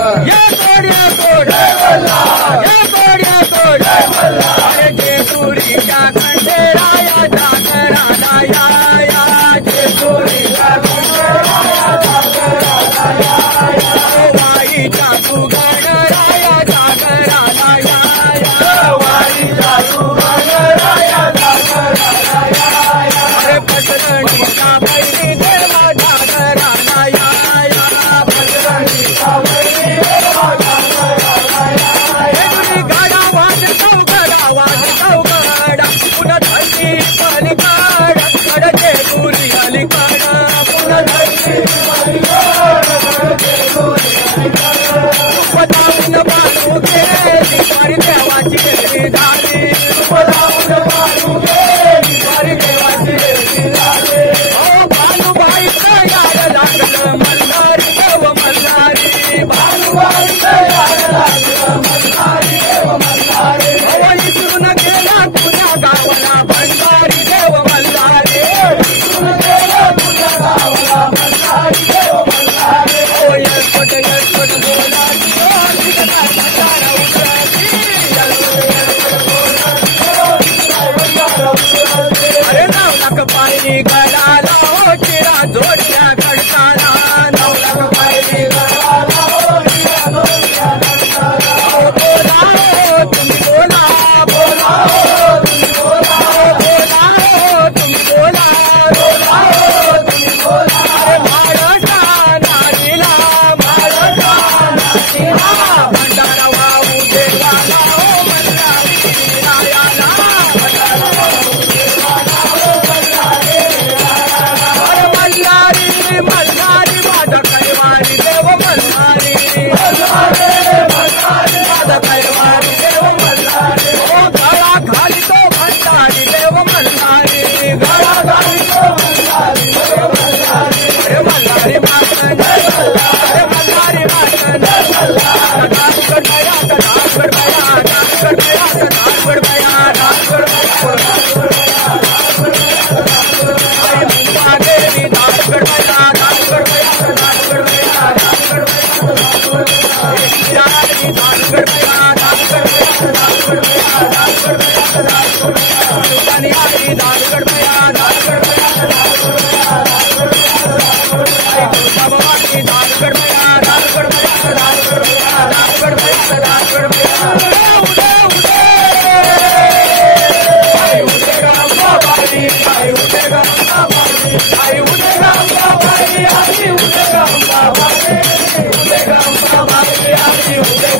या तोड या तोड या तोड या तोड अरे जेजुरीच्या खंडेराया जागराला या जेजुरीच्या खंडेराया जागराला या वाईचा तू गणराया जागराला या वाईचा तू गणराया जागराला या अरे पसरणीचा बैरी देवा जागराला या पसरणीचा बैरी देवा जागराला या गाडा वाजतो गडा पुन्हा धरती पलीकड कड जेजुरी अलीकड पुन्हा धरती पलीकड जेजुरी अलीकड पदाऊन बाळू गेली वारी देवाची गेली झाली पदाऊन बाळू गेली वारी देवाची गेली झाली ओ भानुबाईचं यार लागलं मल्हारी देव मल्हारी भानुबाईचं यार लागलं मल्हारी देव मल्हारी ओ इथून गेला तुझ्या गावाला भंडारी देव मल्हारी इथून गेला तुझ्या गावाला भंडारी देव मल्हारी ओ येळकोट बोलाची ओ तिकडे तारा उतराची अरे 9 लाख पायरी गडाला ओ चिरा जोडल्या खडकाला 9 लाख पायरी गडाला ओ चिरा जोडल्या खडकाला ओ बोला ओ तुम्ही बोला बोला ओ तुम्ही बोला बोला ओ तुम्ही बोला बोला ओ तुम्ही बोला अरे महाराजा नारीला भंडारा वाहू देवाला ओ मल्हारी रायाला भंडारा वाहू देवाला ओ मल्हारी रायाला अरे मल्हारी मल्हारी माझा कैवारी देव मल्हारी मल्हारी माझा कैवारी देव मल्हारी ओ गळा घाली तो भंडारी देव मल्हारी गळा घाली तो भंडारी देव मल्हारी अरे मल्हारी मातन अरे मल्हारी मातन नागगड बया नागगड बया नागगड बया नागगड बया नागगड बया अरे मुंबा देवी नागगड बया नागगड बया नागगड बया नागगड बया नागगड बया नागगड बया नागगड बया नागगड बया नागगड बया आणि आई नागगड बया नागगड बया नागगड बया नागगड बया भवानी नागगड बया नागगड बया नागगड बया नागगड बया नागगड बया आई उदे गंगा बाई आई उदे गंगा बाई आई उदे गंगा बाई आई उदे गंगा बाई उदे गंगा बाई आई उदे